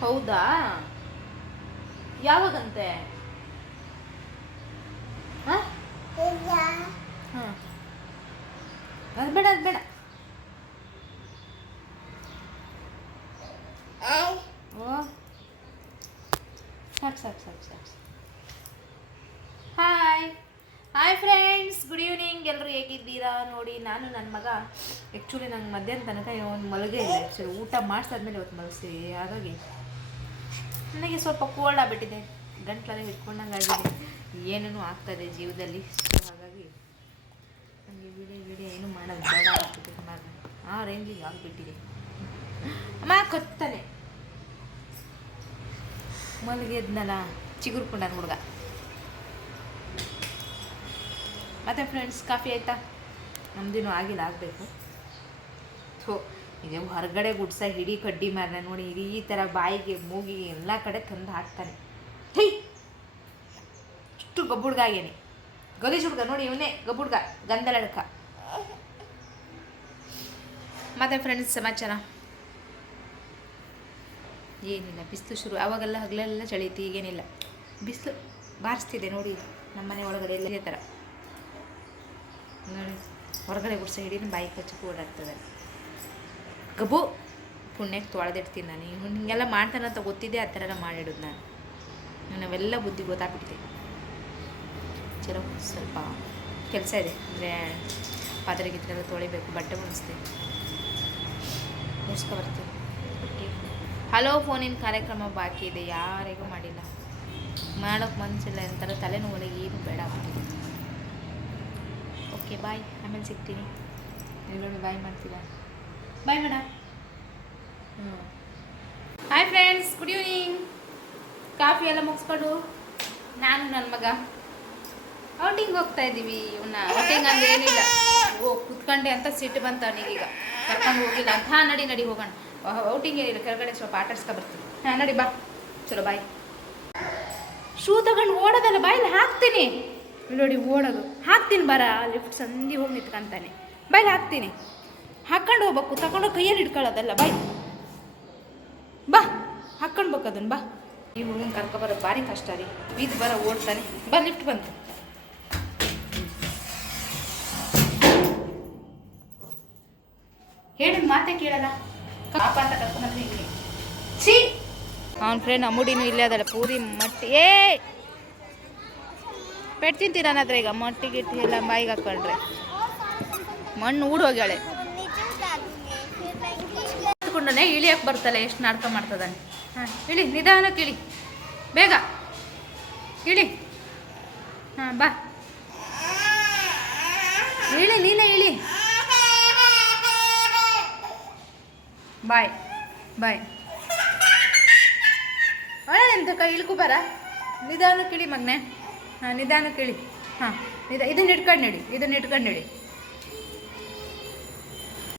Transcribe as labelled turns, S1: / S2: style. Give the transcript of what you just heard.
S1: ಹೌದಾ? ಯಾವಾಗಂತೆ? ಹಾಂ? ಅದು ಬೇಡ ಅದು ಓ. ಸಾಕು ಸಾಕು ಸಾಕು ಸಾಕು. Hi hi friends good evening ಎಲ್ಲರೂ ಹೇಗಿದ್ದೀರಾ? ನೋಡಿ, ನಾನು ನನ್ನ ಮಗ. ಆ್ಯಕ್ಚುಲಿ ನಂಗೆ ಮಧ್ಯಾಹ್ನ ತನಕ ಒಂದು ಮಲಗೇ ಇಲ್ಲ. ಆ್ಯಕ್ಚುಲಿ ಊಟ ಮಾಡಿಸಾದ್ಮೇಲೆ ಇವತ್ತು ಮಲಗಿಸಿ ಹಾಗಾಗಿ ನನಗೆ ಸ್ವಲ್ಪ ಕೋಲ್ಡ್ ಆಗಿಬಿಟ್ಟಿದೆ. ಗಂಟ್ಲಲ್ಲಿ ಹಿಡ್ಕೊಂಡಂಗೆ ಆಗಿದೆ. ಏನೇನೋ ಆಗ್ತದೆ ಜೀವದಲ್ಲಿ ಸೊ ಹಾಗಾಗಿ ನನಗೆ ವಿಡಿಯೋ ವಿಡಿಯೋ ಏನು ಮಾಡೋದು ಬೇಡ ಆಗ್ಬಿಟ್ಟಿದೆ ಮಗ ಆ ರೇಂಜಿಗೆ ಆಗಿಬಿಟ್ಟಿದೆ. ಅಮ್ಮ, ಕೊತ್ತಾನೆ. ಮಲಗಿದ್ನಲ್ಲ ಚಿಗುರ್ಕೊಂಡಾನ ಹುಡುಗ. ಮತ್ತೆ ಫ್ರೆಂಡ್ಸ್ ಕಾಫಿ ಆಯ್ತಾ? ನಮ್ದಿನ್ನೂ ಆಗಿಲ್ಲ, ಆಗಬೇಕು. ಥೋ ಇದು. ಹೊರಗಡೆ ಗುಡ್ಸ, ಹಿಡಿ ಕಡ್ಡಿ ಮಾರನ ನೋಡಿ, ಇಡೀ ಥರ ಬಾಯಿಗೆ, ಮೂಗಿಗೆ ಎಲ್ಲ ಕಡೆ ತಂದು ಹಾಕ್ತಾನೆ. ಹೈ ಇಷ್ಟು ಗಬ್ಬುಡ್ಗ ಆಗೇನೆ ಗಲೀಜ್ ಹುಡ್ಗ ನೋಡಿ ಇವನೇ, ಗಬ್ಬುಡ್ಗ, ಗಂಧಲಡ್ಕ. ಮತ್ತೆ ಫ್ರೆಂಡ್ಸ್ ಸಮಾಚಾರ? ಏನಿಲ್ಲ, ಬಿಸಿಲು ಶುರು. ಆವಾಗೆಲ್ಲ ಹಗಲೆಲ್ಲ ಚಳಿತಿ ಈಗೇನಿಲ್ಲ ಬಿಸಿಲು ಬಾರಿಸ್ತಿದೆ ನೋಡಿ ನಮ್ಮನೆ ಒಳಗಡೆ ಎಲ್ಲ ಇದೇ ಥರ ನೋಡಿ, ಹೊರಗಡೆ ಗುಡ್ಸ ಹಿಡಿದು ಬಾಯಿ ಕಚ್ಚಕ್ಕೆ ಓಡಾಡ್ತದೆ ಗಬು ಪುಣ್ಯಕ್ಕೆ ತೊಳೆದಿಡ್ತೀನಿ ನಾನು. ಇವ್ನು ಹಿಂಗೆಲ್ಲ ಮಾಡ್ತಾನಂತ ಗೊತ್ತಿದೆ ಆ ಥರ ಎಲ್ಲ ಮಾಡಿಡೋದು ನಾನು. ನಾವೆಲ್ಲ ಬುದ್ಧಿ ಗೊತ್ತಾಗ್ಬಿಟ್ಟಿದೆ. ಚಲೋ, ಸ್ವಲ್ಪ ಕೆಲಸ ಇದೆ. ಅಂದರೆ ಪಾತ್ರೆ ಗಿತ್ರೆಲ್ಲ ತೊಳಿಬೇಕು, ಬಟ್ಟೆ ಮುಣಿಸ್ದೆ ಮುಗಿಸ್ಕೊ ಬರ್ತೀನಿ. ಓಕೆ ಹಲೋ ಫೋನಿನ ಕಾರ್ಯಕ್ರಮ ಬಾಕಿ ಇದೆ. ಯಾರಿಗೂ ಮಾಡಿಲ್ಲ. ಮಾಡೋಕ್ಕೆ ಮನಸ್ಸಿಲ್ಲ ಅಂತಾರೆ ತಲೆನೋವು ಏನು ಬೇಡ ಓಕೆ ಬಾಯ್ ಆಮೇಲೆ ಸಿಗ್ತೀನಿ. ಎಲ್ಲರೂ ಬಾಯ್ ಮಾಡ್ತೀರಾ? Bye madam hi friends good evening coffee ಎಲ್ಲ ಮುಗಿಸ್ಕೊಂಡು ನಾನು ನನ್ನ ಮಗ. ಔಟಿಂಗ್ ಹೋಗ್ತಾ ಇದ್ದೀವಿ ಇವನ್ನ. ಔಟಿಂಗ್ ಅಂದ್ರೆ ಏನಿಲ್ಲ. ಓ, ಕುತ್ಕೊಂಡೆ ಅಂತ ಸಿಟ್ಟು ಬಂತ ಅವನಿಗೀಗ ಕರ್ಕೊಂಡು ಹೋಗಿಲ್ಲ ಅಂತ. ಹಾಂ, ನಡಿ ನಡಿ, ಹೋಗೋಣ. ಔಟಿಂಗ್ ಏನಿಲ್ಲ. ಕೆಳಗಡೆ ಸ್ವಲ್ಪ ಆಟಾಡ್ಸ್ಕೊ ಬರ್ತೀನಿ. ಹಾಂ, ನಡಿ, ಬಾ. ಚಲೋ ಬಾಯ್ ಶೂ ತಗೊಂಡು ಓಡೋದಲ್ಲ ಬಾಯಲ್ಲಿ ಹಾಕ್ತೀನಿ. ನೋಡಿ, ಓಡೋದು. ಹಾಕ್ತೀನಿ, ಬರ. ಲಿಫ್ಟ್ ಸಂಧಿ ಹೋಗಿ ನಿಂತ್ಕೊಂತಾನೆ. ಬಾಯಲ್ಲಿ ಹಾಕ್ತೀನಿ. ಹಾಕ್ಕೊಂಡು ಹೋಗ್ಬೇಕು, ತಗೊಂಡು ಕೈಯಲ್ಲಿ ಇಟ್ಕೊಳ್ಳೋದಲ್ಲ ಬಾಯ್ ಬಾ ಹಾಕ್ಕೊಳ್ಬೇಕು ಅದನ್ನು, ಬಾ. ಈ ಹುಡುಗನ ಕರ್ಕೊಬರೋದು ಭಾರಿ ಕಷ್ಟ ರೀ. ಬೀದ್ ಬರ ಓಡ್ತಾನೆ. ಬಾ ಲಿಫ್ಟ್ ಬಂತು ಹೇಳಿದ ಮಾತೇ ಕೇಳಲ್ಲ. ಪಾಪ ಅಂತ ಛೀ! ಅವನ ಫ್ರೆಂಡ್ ಅಮ್ಮುಡಿನೂ ಇಲ್ಲೇ ಅದಲ್ಲ ಪೂರಿ ಮಟ್ಟಿ. ಏ! ಪೆಟ್ಟು ತಿಂತೀರಾನತ್ರ ಈಗ? ಮಟ್ಟಿ, ಗಿಟ್ಟಿ ಎಲ್ಲ ಬಾಯಿಗೆ ಹಾಕೊಂಡ್ರೆ. ಮಣ್ಣು ಊಡೋಗ್ಯಾಳೆ ಕುತ್ಕೊಂಡನೆ ಇಳಿಯಕ್ಕೆ ಬರ್ತಲ್ಲ ಎಷ್ಟು ನಾಟಕ ಮಾಡ್ತದಾನೆ. ಹಾಂ, ಇಳಿ ನಿಧಾನಕ್ಕೆ ಇಳಿ ಬೇಗ. ಇಳಿ. ಹಾಂ, ಬಾ. ಇಳಿ, ನೀನೇ ಇಳಿ. ಬಾಯ್ ಬಾಯ್. ಒಳ್ಳೆ ಎಂತ ಕೈ, ಇಳ್ಕು ಬರ. ನಿಧಾನಕ್ಕೆ ಇಳಿ ಮಗ್ನೆ. ಹಾಂ ನಿಧಾನಕ್ಕೆ ಇಳಿ ಹಾಂ, ನಿಧ ಇದನ್ನ ಇಟ್ಕೊಂಡು ನಡಿ, ಇದನ್ನ ಇಟ್ಕೊಂಡು ನಡಿ.